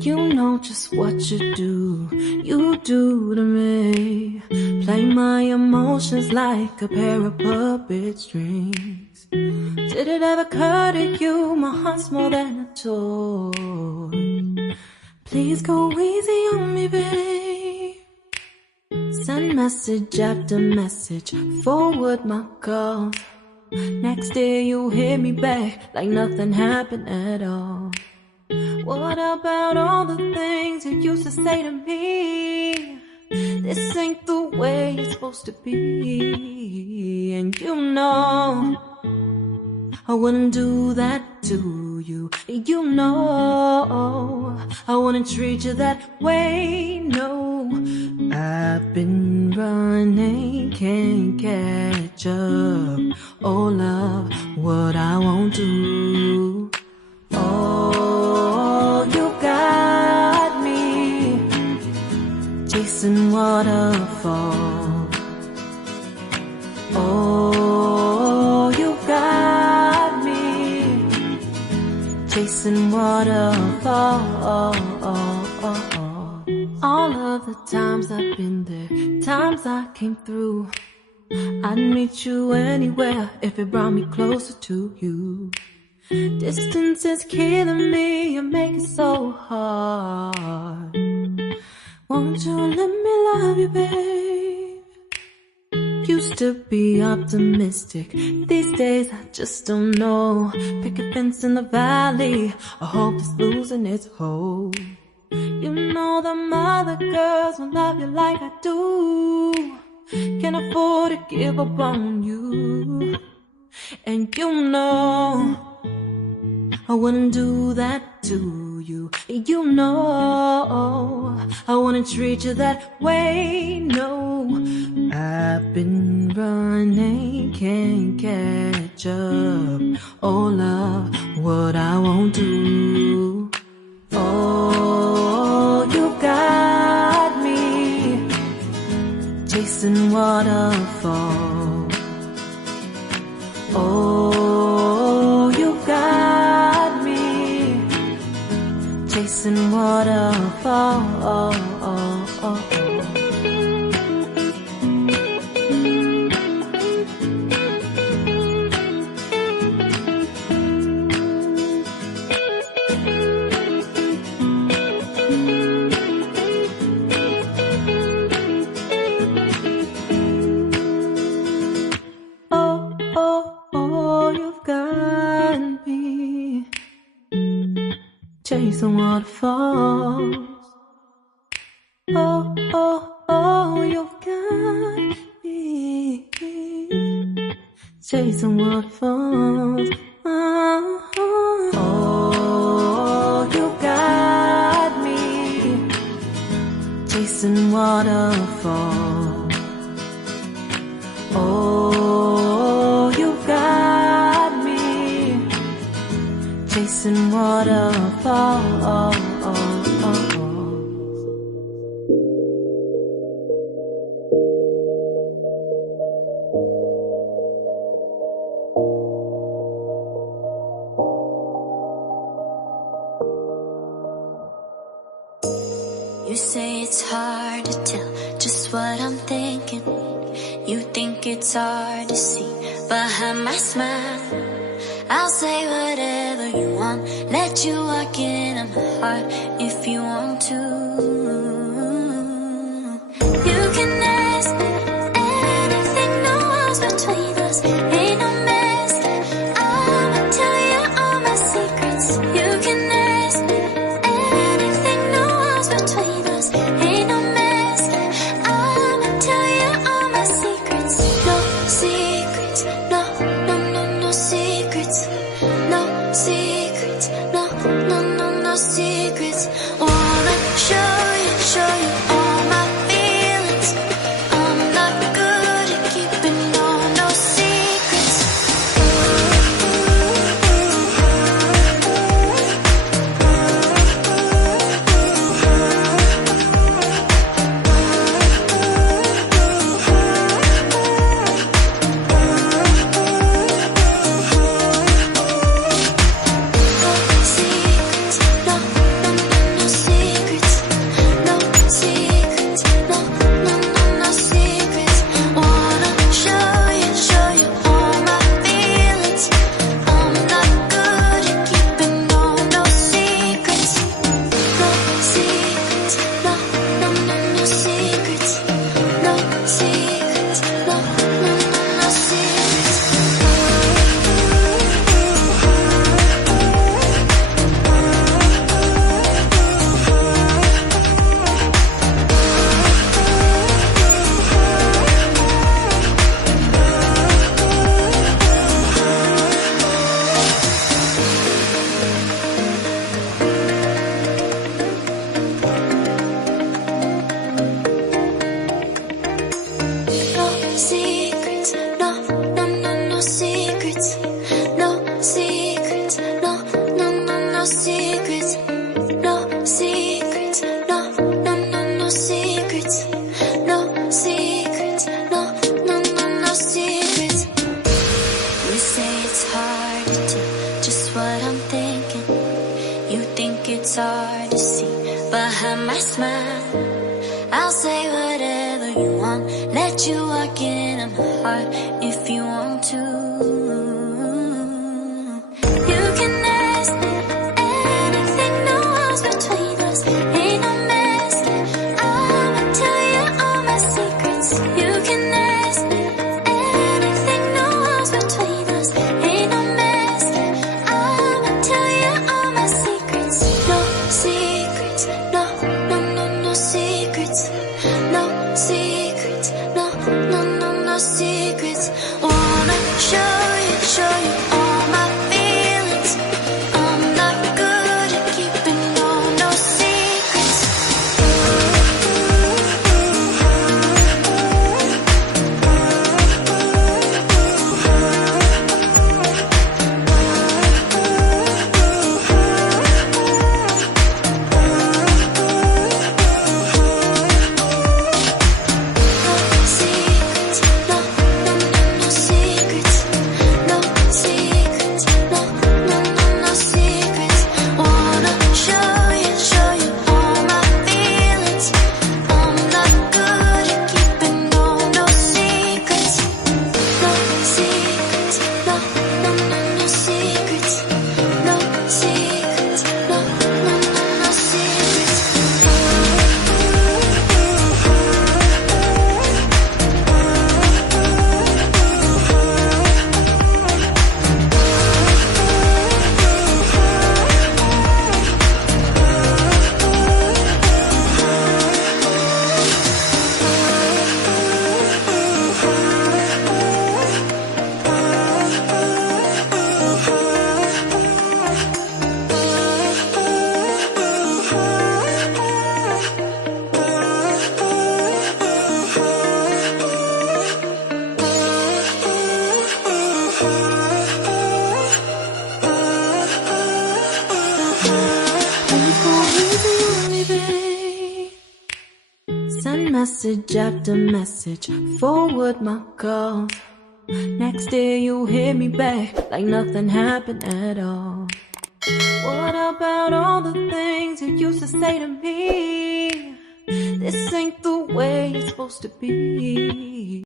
You know just what you do to me. Play my emotions like a pair of puppet strings. Did it ever occur to you my heart's more than a toy? Please go easy on me, babe. Send message after message, forward my calls. Next day you hit me back like nothing happened at all. What about all the things you used to say to me? This ain't the way it's supposed to be. And you know I wouldn't do that to you. You know I wouldn't treat you that way, no. I've been running, can't catch up. Oh love, what I won't do. Oh, you got me chasing waterfalls. Oh, you got me chasing waterfalls. All of the times I've been there, times I came through, I'd meet you anywhere if it brought me closer to you. Distance is killing me, you make it so hard. Won't you let me love you, babe? Used to be optimistic, these days I just don't know. Pick a fence in the valley, I hope it's losing its hold. You know them other girls will love you like I do. Can't afford to give up on you. And you know I wouldn't do that to you. You know I wouldn't treat you that way, no. I've been running, can't catch up. Oh love, what I won't do. Oh, you got me chasing waterfalls. Oh, you got me chasing waterfalls. Chasing waterfalls. Oh, oh, oh, you've got me chasing waterfalls. Oh, oh, you got me chasing waterfalls. Oh, you got me chasing waterfalls. You say it's hard to tell just what I'm thinking. You think it's hard to see behind my smile. I'll say whatever you want, let you walk into my heart if you want to. You can ask me anything, no walls between us, ain't no mess. I'ma tell you all my secrets. You can ask me anything, no walls between us, ain't no mess. I'ma tell you all my secrets. No secrets, no, no, no, no secrets. No secrets, no, no, no, no secrets. Wanna show you all my feelings. I'm not good at keeping no secrets. it's hard to tell just what I'm thinking. You think it's hard to see behind my smile. I'll say whatever you want, let you walk into my heart if you want to. You can ask me anything, no walls between us, ain't no mess. I'ma tell you all my secrets. You can ask me anything, no walls between us, ain't no mess. I'ma tell you all my secrets. No secrets, no, no, no, no secrets. No secrets, no, no, no, no secrets. Wanna show you all my feelings. I'm not good at keeping no secrets. Send message after message, forward my calls. Next day you hit me back like nothing happened at all. What about all the things you used to say to me? This ain't the way it's supposed to be.